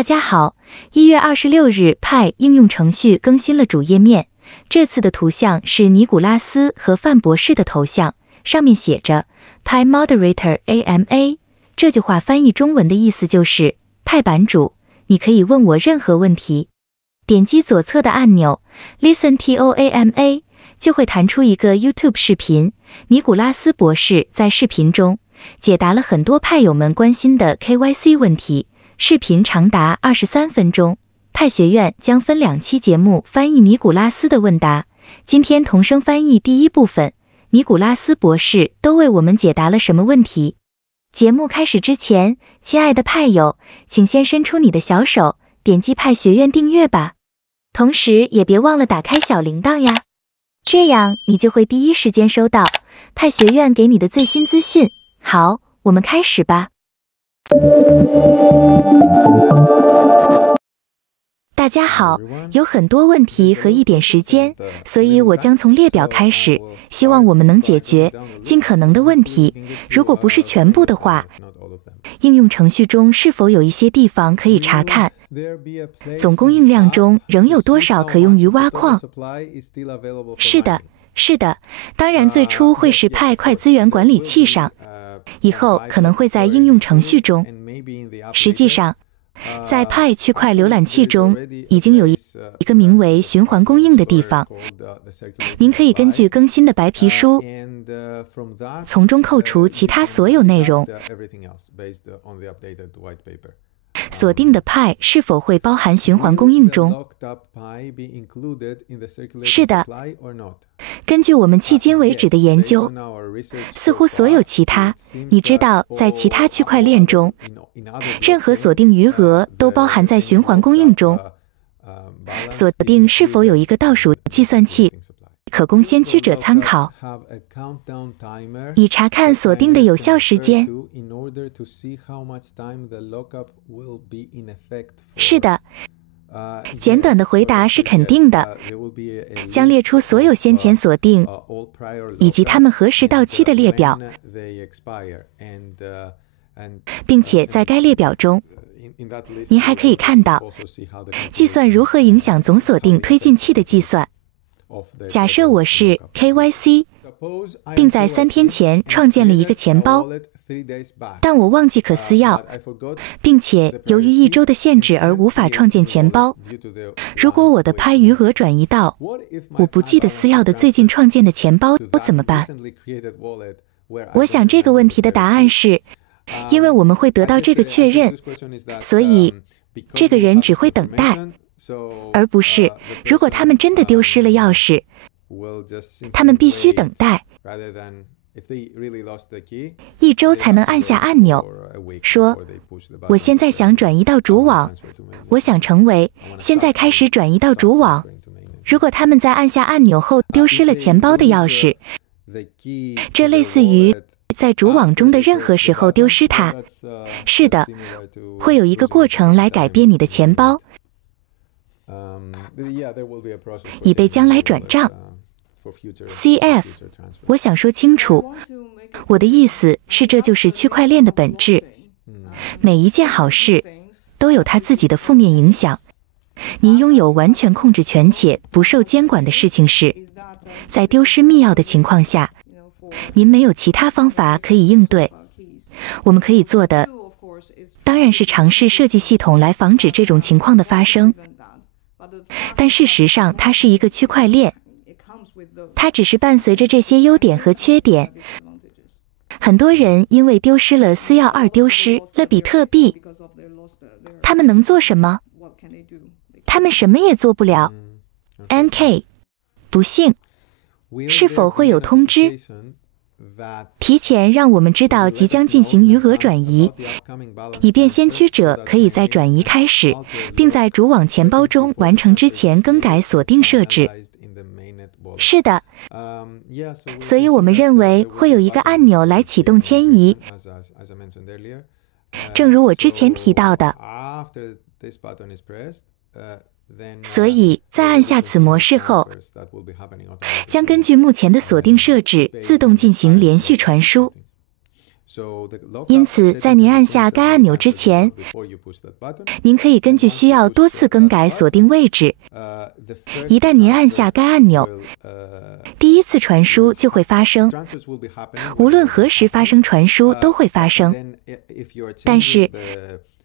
大家好，1月26日派应用程序更新了主页面。这次的图像是尼古拉斯和范博士的头像，上面写着 Pi Moderator AMA。这句话翻译中文的意思就是派版主，你可以问我任何问题。点击左侧的按钮 Listen to AMA， 就会弹出一个 YouTube 视频。尼古拉斯博士在视频中解答了很多派友们关心的 KYC 问题。视频长达23分钟，派学院将分2期节目翻译尼古拉斯的问答。今天同声翻译第一部分，尼古拉斯博士都为我们解答了什么问题？节目开始之前，亲爱的派友，请先伸出你的小手，点击派学院订阅吧。同时也别忘了打开小铃铛呀，这样你就会第一时间收到派学院给你的最新资讯。好，我们开始吧。大家好，有很多问题和一点时间，所以我将从列表开始，希望我们能解决尽可能的问题。如果不是全部的话，应用程序中是否有一些地方可以查看总供应量中仍有多少可用于挖矿？是的，当然最初会是派块资源管理器上，以后可能会在应用程序中。实际上，在派区块浏览器中已经有一个名为循环供应的地方，您可以根据更新的白皮书从中扣除其他所有内容。锁定的派是否会包含循环供应中？是的，根据我们迄今为止的研究，似乎所有其他，你知道，在其他区块链中，任何锁定余额都包含在循环供应中。锁定是否有一个倒数计算器可供先驱者参考，以查看锁定的有效时间。是的，简短的回答是肯定的，将列出所有先前锁定以及它们何时到期的列表，并且在该列表中，您还可以看到计算如何影响总锁定推进器的计算。假设我是 KYC， 并在3天前创建了一个钱包，但我忘记可私钥，并且由于1周的限制而无法创建钱包。如果我的派余额转移到我不记得私钥的最近创建的钱包，怎么办？我想这个问题的答案是，因为我们会得到这个确认，所以这个人只会等待。而不是，如果他们真的丢失了钥匙，他们必须等待1周才能按下按钮，说我现在想转移到主网，我想成为，现在开始转移到主网。如果他们在按下按钮后丢失了钱包的钥匙，这类似于在主网中的任何时候丢失它。是的，会有一个过程来改变你的钱包，以备将来转账。CF， 我想说清楚，我的意思是这就是区块链的本质。每一件好事都有它自己的负面影响。您拥有完全控制权且不受监管的事情是，在丢失密钥的情况下，您没有其他方法可以应对。我们可以做的，当然是尝试设计系统来防止这种情况的发生。但事实上，它是一个区块链，它只是伴随着这些优点和缺点。很多人因为丢失了私钥而丢失了比特币，他们能做什么？他们什么也做不了。NK， 不幸，是否会有通知？提前让我们知道即将进行余额转移，以便先驱者可以在转移开始，并在主网钱包中完成之前更改锁定设置。是的，所以我们认为会有一个按钮来启动迁移。正如我之前提到的，所以在按下此模式后，将根据目前的锁定设置自动进行连续传输。因此，在您按下该按钮之前，您可以根据需要多次更改锁定位置。一旦您按下该按钮，第一次传输就会发生，无论何时发生传输都会发生。但是，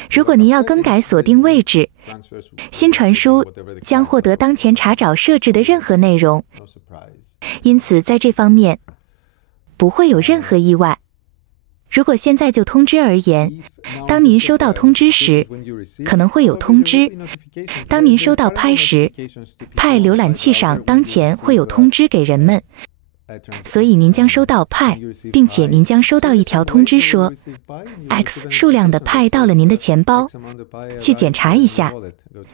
如果您要更改锁定位置，新传输将获得当前查找设置的任何内容，因此在这方面不会有任何意外。如果现在就通知而言，当您收到通知时，可能会有通知；当您收到派时，派浏览器上当前会有通知给人们。所以您将收到派，并且您将收到一条通知说 X 数量的派到了您的钱包，去检查一下。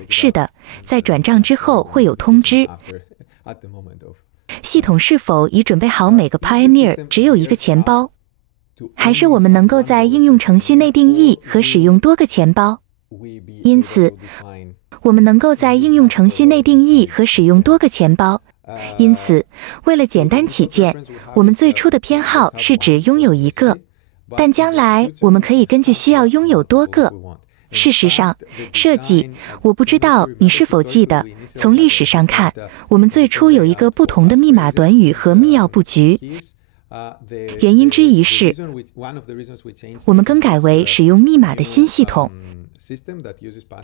是的，在转账之后会有通知。系统是否已准备好每个 Pioneer 只有一个钱包？还是我们能够在应用程序内定义和使用多个钱包？因此，我们能够在应用程序内定义和使用多个钱包。因此，为了简单起见，我们最初的偏好是只拥有一个，但将来我们可以根据需要拥有多个。事实上，设计，我不知道你是否记得，从历史上看，我们最初有一个不同的密码短语和密钥布局。原因之一是，我们更改为使用密码的新系统。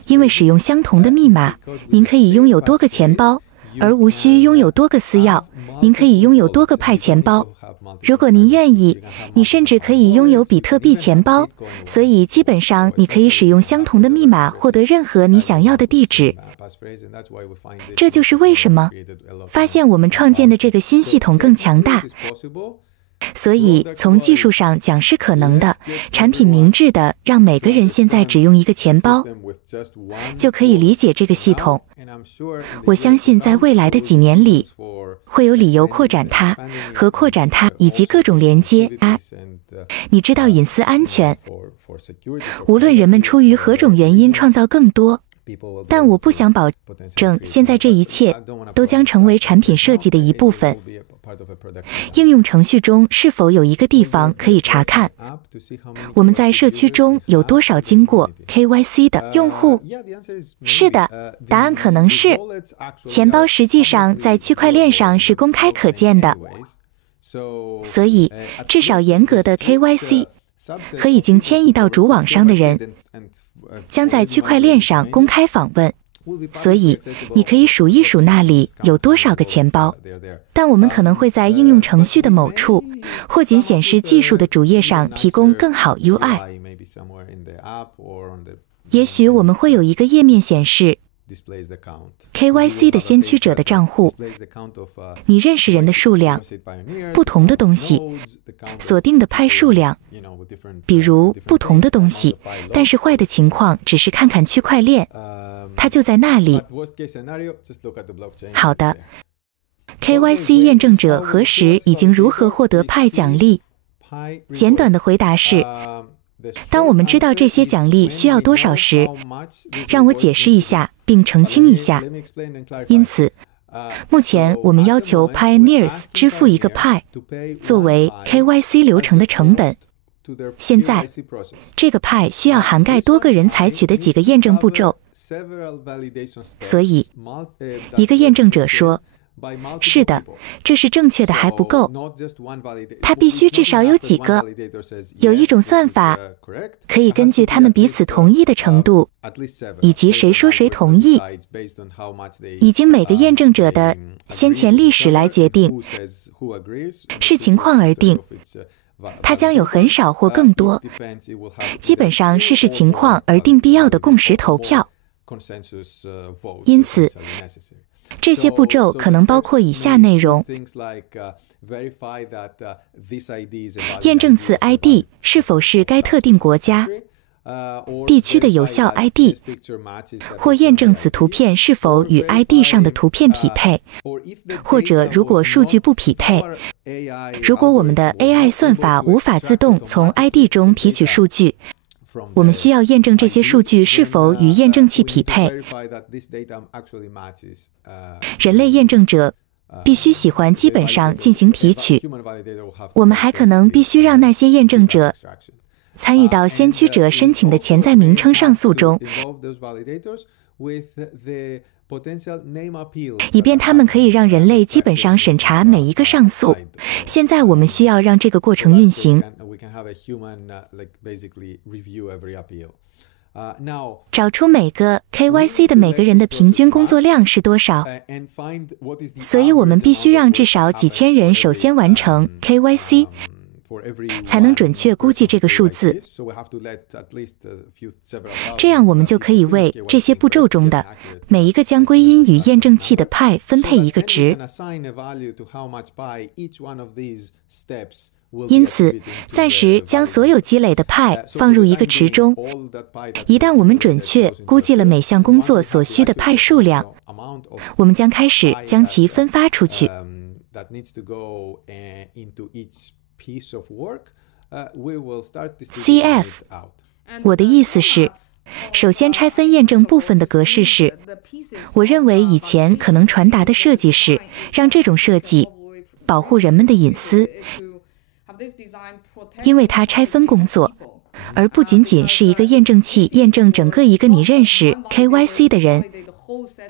因为使用相同的密码，您可以拥有多个钱包，而无需拥有多个私钥。您可以拥有多个派钱包。如果您愿意，你甚至可以拥有比特币钱包。所以基本上，你可以使用相同的密码获得任何你想要的地址。这就是为什么发现我们创建的这个新系统更强大。所以，从技术上讲是可能的。产品明智的让每个人现在只用一个钱包，就可以理解这个系统。我相信在未来的几年里，会有理由扩展它，和扩展它以及各种连接。你知道隐私安全，无论人们出于何种原因创造更多。但我不想保证现在这一切都将成为产品设计的一部分。应用程序中是否有一个地方可以查看我们在社区中有多少经过 KYC 的用户？是的，答案可能是钱包实际上在区块链上是公开可见的。所以，至少严格的 KYC 和已经迁移到主网上的人将在区块链上公开访问。所以，你可以数一数那里有多少个钱包，但我们可能会在应用程序的某处，或仅显示技术的主页上提供更好 UI。也许我们会有一个页面显示 KYC 的先驱者的账户，你认识人的数量，不同的东西，锁定的派数量，比如不同的东西。但是坏的情况只是看看区块链，它就在那里。好的 ，KYC 验证者何时已经如何获得派奖励？简短的回答是，当我们知道这些奖励需要多少时，让我解释一下并澄清一下。因此，目前我们要求 Pioneers 支付一个派作为 KYC 流程的成本。现在，这个派需要涵盖多个人采取的几个验证步骤。所以，一个验证者说，是的，这是正确的还不够，它必须至少有几个。有一种算法可以根据他们彼此同意的程度，以及谁说谁同意，以及每个验证者的先前历史来决定，视情况而定。它将有很少或更多，基本上是视情况而定必要的共识投票。因此，这些步骤可能包括以下内容：验证此 ID 是否是该特定国家、地区的有效 ID， 或验证此图片是否与 ID 上的图片匹配，或者如果数据不匹配，如果我们的 AI 算法无法自动从 ID 中提取数据，我们需要验证这些数据是否与验证器匹配。人类验证者必须喜欢基本上进行提取。我们还可能必须让那些验证者参与到先驱者申请的潜在名称上诉中，以便他们可以让人类基本上审查每一个上诉。现在我们需要让这个过程运行。找出每个 KYC 的每个人的平均工作量是多少，所以我们必须让至少几千人首先完成 KYC， 才能准确估计这个数字。这样我们就可以为这些步骤中的每一个将归因与验证器的派分配一个值。因此，暂时将所有积累的派放入一个池中。一旦我们准确估计了每项工作所需的派数量，我们将开始将其分发出去。CF， 我的意思是，首先拆分验证部分的格式是，我认为以前可能传达的设计是让这种设计保护人们的隐私，因为它拆分工作，而不仅仅是一个验证器验证整个一个你认识 KYC 的人，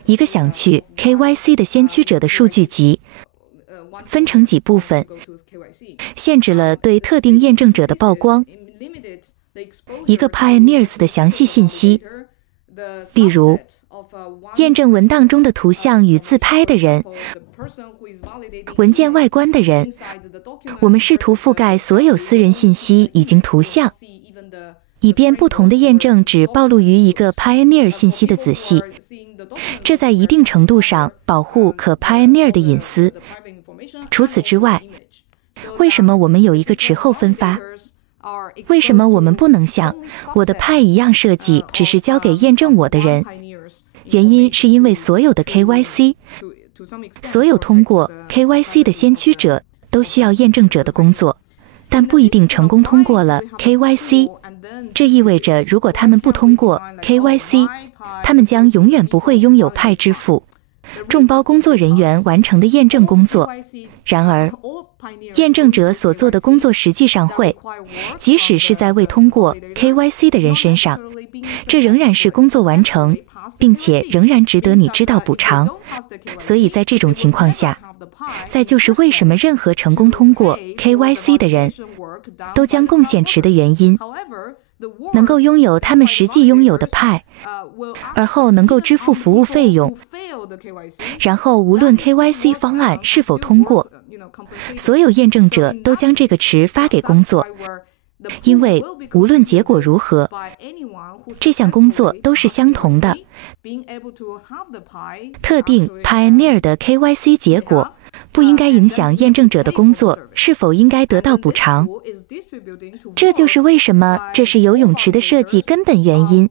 一个想去 KYC 的先驱者的数据集，分成几部分，限制了对特定验证者的曝光，一个 Pioneers 的详细信息，例如验证文档中的图像与自拍的人，文件外观的人。我们试图覆盖所有私人信息以及图像，以便不同的验证只暴露于一个 Pioneer 信息的仔细，这在一定程度上保护可 Pioneer 的隐私。除此之外，为什么我们有一个池后分发？为什么我们不能像我的派一样设计只是交给验证我的人？原因是因为所有的 KYC， 所有通过 KYC 的先驱者都需要验证者的工作，但不一定成功通过了 KYC。这意味着如果他们不通过 KYC， 他们将永远不会拥有派支付众包工作人员完成的验证工作。然而，验证者所做的工作实际上会，即使是在未通过 KYC 的人身上，这仍然是工作完成，并且仍然值得你知道补偿。所以在这种情况下，再就是为什么任何成功通过 KYC 的人都将贡献池的原因，能够拥有他们实际拥有的派，而后能够支付服务费用。然后无论 KYC 方案是否通过，所有验证者都将这个池发给工作，因为无论结果如何，这项工作都是相同的。特定 Pioneer 的 KYC 结果不应该影响验证者的工作是否应该得到补偿。这就是为什么这是游泳池的设计根本原因。